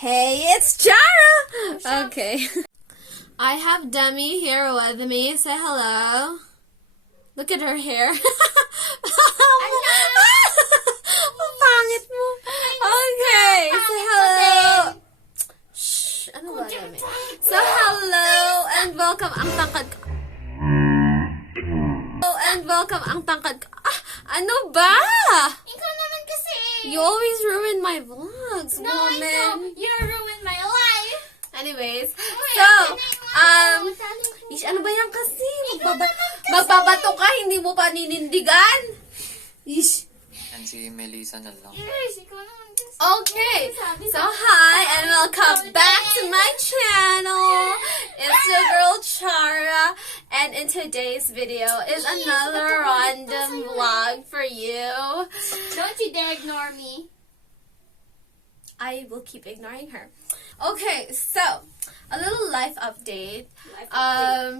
Hey, it's Chara! Okay. I have Demi here with me. Say hello. Look at her hair. Ang pangit mo. Okay, say hello. Shh, ano ba, Demi? So, hello and welcome. Ang tangkad ko. Hello and welcome. Ang tangkad ko. Ano ba? Ikaw naman kasi. You always ruin my vlogs, No, woman. you ruined my life. Anyways, so, ish, ano ba yan kasi? Magbabato ka, hindi mo pa ninindigan? Ish. Yan si Melissa na lang. Yes, ikaw naman kasi. Okay, so hi and welcome back to my channel. It's your girl Chara, and in today's video is another random vlog for you. Don't you dare ignore me. I will keep ignoring her. Okay, so a little life update. I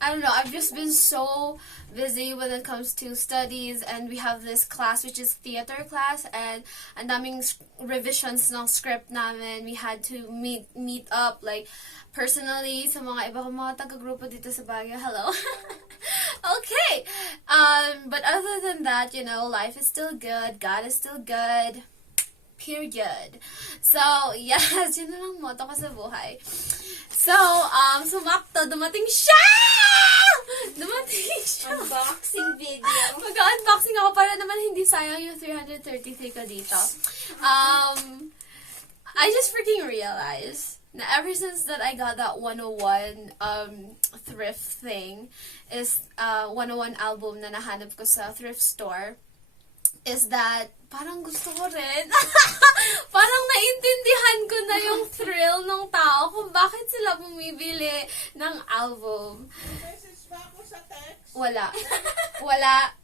don't know, I've just been so busy when it comes to studies, and we have this class which is theater class, and ang daming revisions ng script namin. We had to meet up like personally sa mga iba kong mga taga-grupo dito sa Baguio. Hello. Okay. But other than that, you know, life is still good. God is still good. Period. So, yes, yun na lang motto ko sa buhay. So, sumakto, dumating siya! Dumating siya! Unboxing video. Mag-unboxing ako para naman hindi sayang yung 333 ko dito. I just freaking realized na ever since that I got that 101 thrift thing, is 101 album na nahanap ko sa thrift store, is that parang gusto ko rin. Parang naintindihan ko na yung thrill ng tao kung bakit sila bumibili ng album. Message ba ako sa text? Wala. Wala.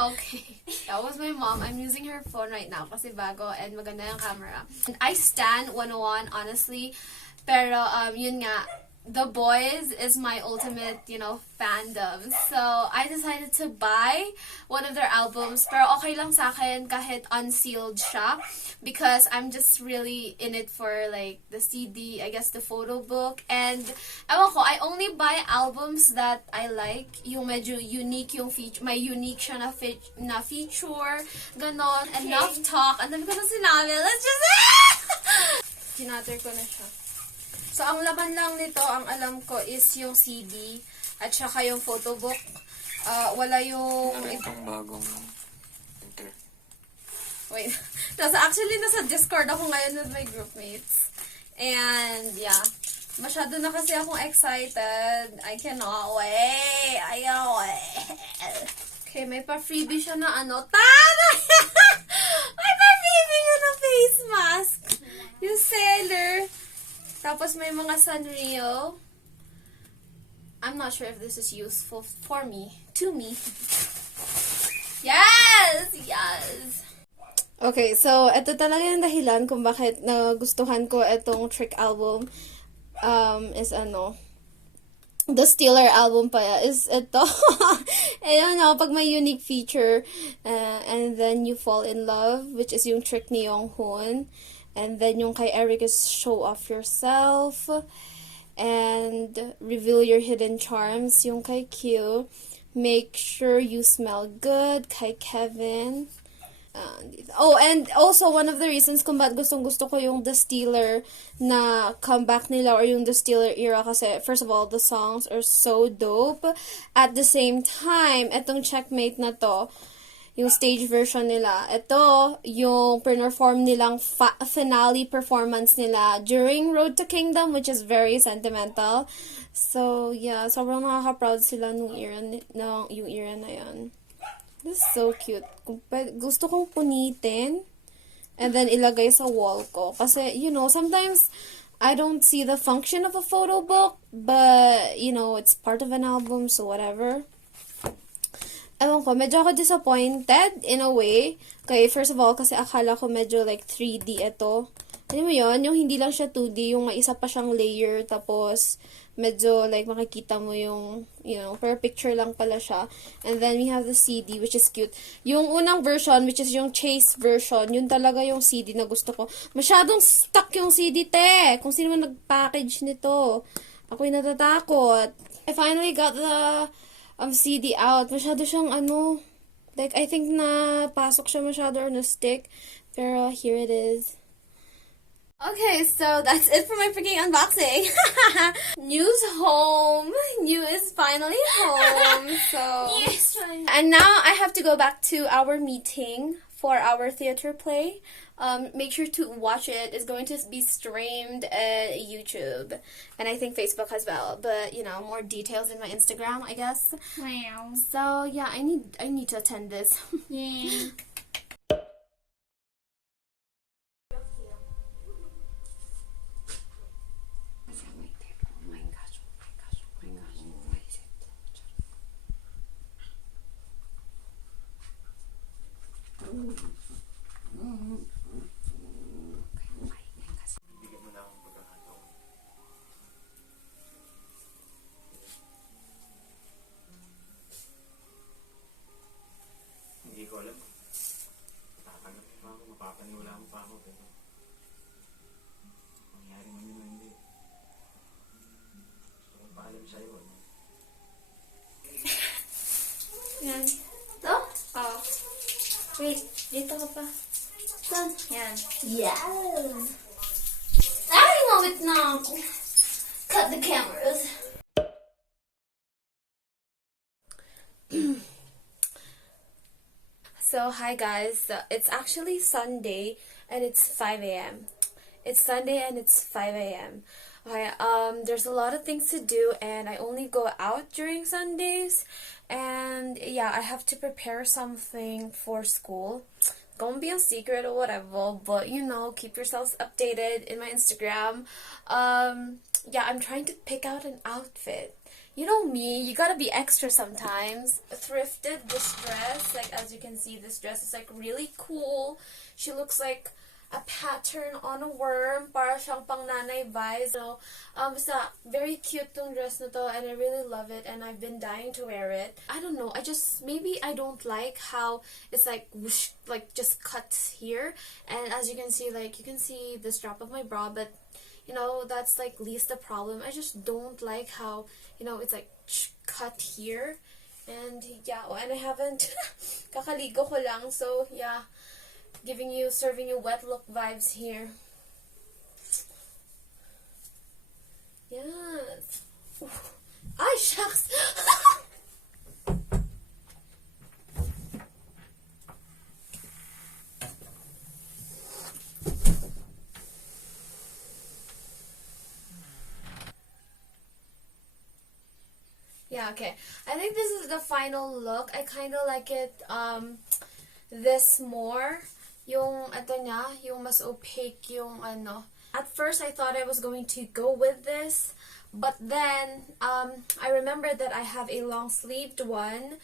Okay. That was my mom. I'm using her phone right now kasi bago and maganda yung camera. And I stan 101, honestly. Pero, yun nga, The Boys is my ultimate, you know, fandom. So, I decided to buy one of their albums. Pero okay lang sa akin kahit unsealed siya. Because I'm just really in it for, like, the CD, I guess the photo book. And, ewan ko, I only buy albums that I like. Yung medyo unique yung feature. May unique siya na feature. Ganon. Okay. Enough talk. Ang dami ko na sinabi. Let's just... Kinatter ko na siya. So, ang laman lang nito, ang alam ko, is yung CD at saka yung photo book. Wala yung... Itong bagong printer. Wait. Actually, nasa Discord ako ngayon with my groupmates. And, yeah. Masyado na kasi akong excited. I cannot wait. I cannot wait. Okay, may pa-freebie siya na ano. Tara! May pa-freebie siya na face mask. Yung seller. Tapos may mga Sanrio. I'm not sure if this is useful for me. To me. Yes! Yes! Okay, so ito talaga yung dahilan kung bakit nagustuhan ko itong Trick album. Is ano, The Stealer album pa is ito. I don't know, pag may unique feature, and then you fall in love, which is yung Trick ni Yonghun. And then yung kay Eric is Show Off Yourself. And Reveal Your Hidden Charms. Yung kay Q, Make Sure You Smell Good. Kay Kevin. And also one of the reasons kung ba't gustong-gusto ko yung The Stealer na comeback nila or yung The Stealer era kasi first of all, the songs are so dope. At the same time, etong Checkmate na to, yung stage version nila. Ito, yung perform nilang finale performance nila during Road to Kingdom, which is very sentimental. So, yeah, sobrang nakaka-proud sila nung yung era na yan. This is so cute. Gusto kong punitin and then ilagay sa wall ko. Kasi, you know, sometimes I don't see the function of a photo book, but, you know, it's part of an album, so whatever. Ewan ko, medyo ako disappointed in a way. Okay, first of all, kasi akala ko medyo like 3D ito. Alam mo yun, yung hindi lang siya 2D, yung may isa pa siyang layer, tapos medyo like makikita mo yung, per picture lang pala siya. And then we have the CD, which is cute. Yung unang version, which is yung Chase version, yun talaga yung CD na gusto ko. Masyadong stuck yung CD, te! Kung sino man nag-package nito. Ako'y natatakot. I finally got the CD out. Masyado siyang like, I think na pasok siya masyado or na-stick. Pero here it is. Okay, so that's it for my freaking unboxing. New's home. New is finally home. So Yes, fine. and now I have to go back to our meeting for our theater play. Make sure to watch it. It's going to be streamed at YouTube and I think Facebook as well. But more details in my Instagram, I guess. Wow. So yeah, I need to attend this. Yeah. Hindi ko alam. Tatanggap pa ako, mapapaniwala mo pa ako, pero mangyari man yun o hindi. Gusto kong paalam sa'yo, ano? Yan. To? Oh. Wait, dito ka pa. Saan? Yan. Yes. Ay, ngawit na ako. Cut the cameras. So, hi guys. It's actually Sunday and it's 5 a.m. It's Sunday and it's 5 a.m. Okay, there's a lot of things to do and I only go out during Sundays. And yeah, I have to prepare something for school. Gonna be a secret or whatever, but keep yourselves updated in my Instagram. Yeah, I'm trying to pick out an outfit. You know me, you gotta be extra sometimes. I thrifted this dress, like as you can see, this dress is like really cool. She looks like a pattern on a worm, para siyang pang nanay vibes. So, basta very cute tong dress na to, and I really love it, and I've been dying to wear it. I don't know, maybe I don't like how it's like whoosh, like just cuts here, and as you can see, like you can see the strap of my bra, but that's like least the problem. I just don't like how, it's like cut here. And yeah, and I haven't kakaligo ko lang, so yeah, serving you wet look vibes here. Yes. Oof. Ay, shucks. Yeah, okay. I think this is the final look. I kind of like it this more. Yung yung mas opaque yung At first I thought I was going to go with this, but then I remembered that I have a long sleeved one.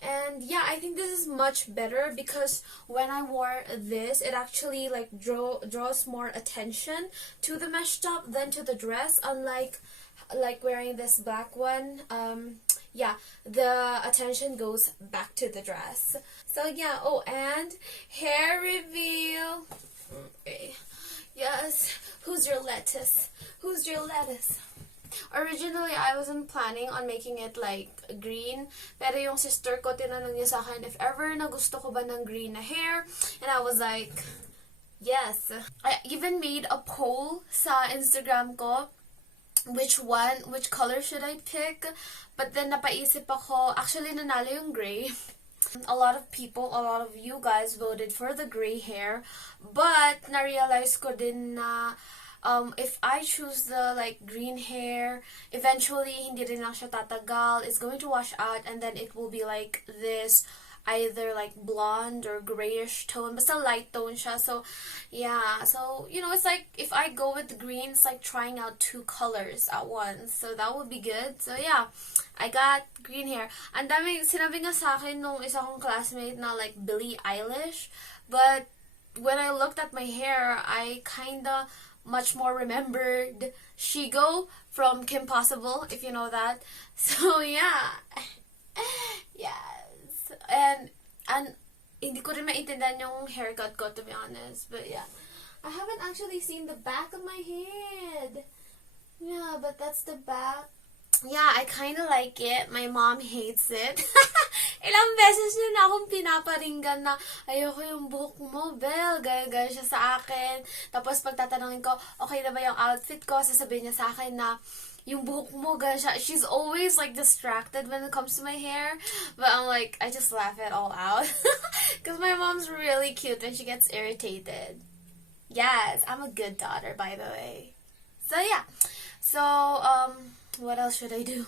And yeah, I think this is much better because when I wore this, it actually like draws more attention to the mesh top than to the dress, unlike like wearing this black one. Yeah, the attention goes back to the dress. So yeah, oh, and hair reveal. Okay. Yes, who's your lettuce? Who's your lettuce? Originally, I wasn't planning on making it like green. Pero yung sister ko, tinanong niya sa akin if ever na gusto ko ba ng green na hair. And I was like, yes. I even made a poll sa Instagram ko. Which color should I pick? But then napaisip ako, actually nanalo yung gray. A lot of you guys voted for the gray hair. But na-realize ko din na if I choose the like green hair, eventually hindi rin lang siya tatagal. It's going to wash out and then it will be like this, either like blonde or grayish tone, basta light tone siya. So yeah, so it's like if I go with the green, it's like trying out two colors at once, so that would be good. So yeah, I got green hair. And dami sinabi nga sa akin nung isa kong classmate na like Billie Eilish, but when I looked at my hair, I kinda much more remembered Shigo from Kim Possible, if you know that. So yeah. Yes. And hindi ko rin maintindihan yung haircut ko, to be honest. But yeah. I haven't actually seen the back of my head. Yeah, but that's the back. Yeah, I kind of like it. My mom hates it. Ilang beses niya na akong pinaparinggan na, ayoko yung buhok mo, Belle. Gaya-gaya siya sa akin. Tapos pagtatanungin ko, okay na ba yung outfit ko? Sasabihin niya sa akin na, yung buhok mo, gaya siya. She's always like distracted when it comes to my hair. But I'm like, I just laugh it all out. Because my mom's really cute when she gets irritated. Yes, I'm a good daughter, by the way. So yeah. So, what else should I do?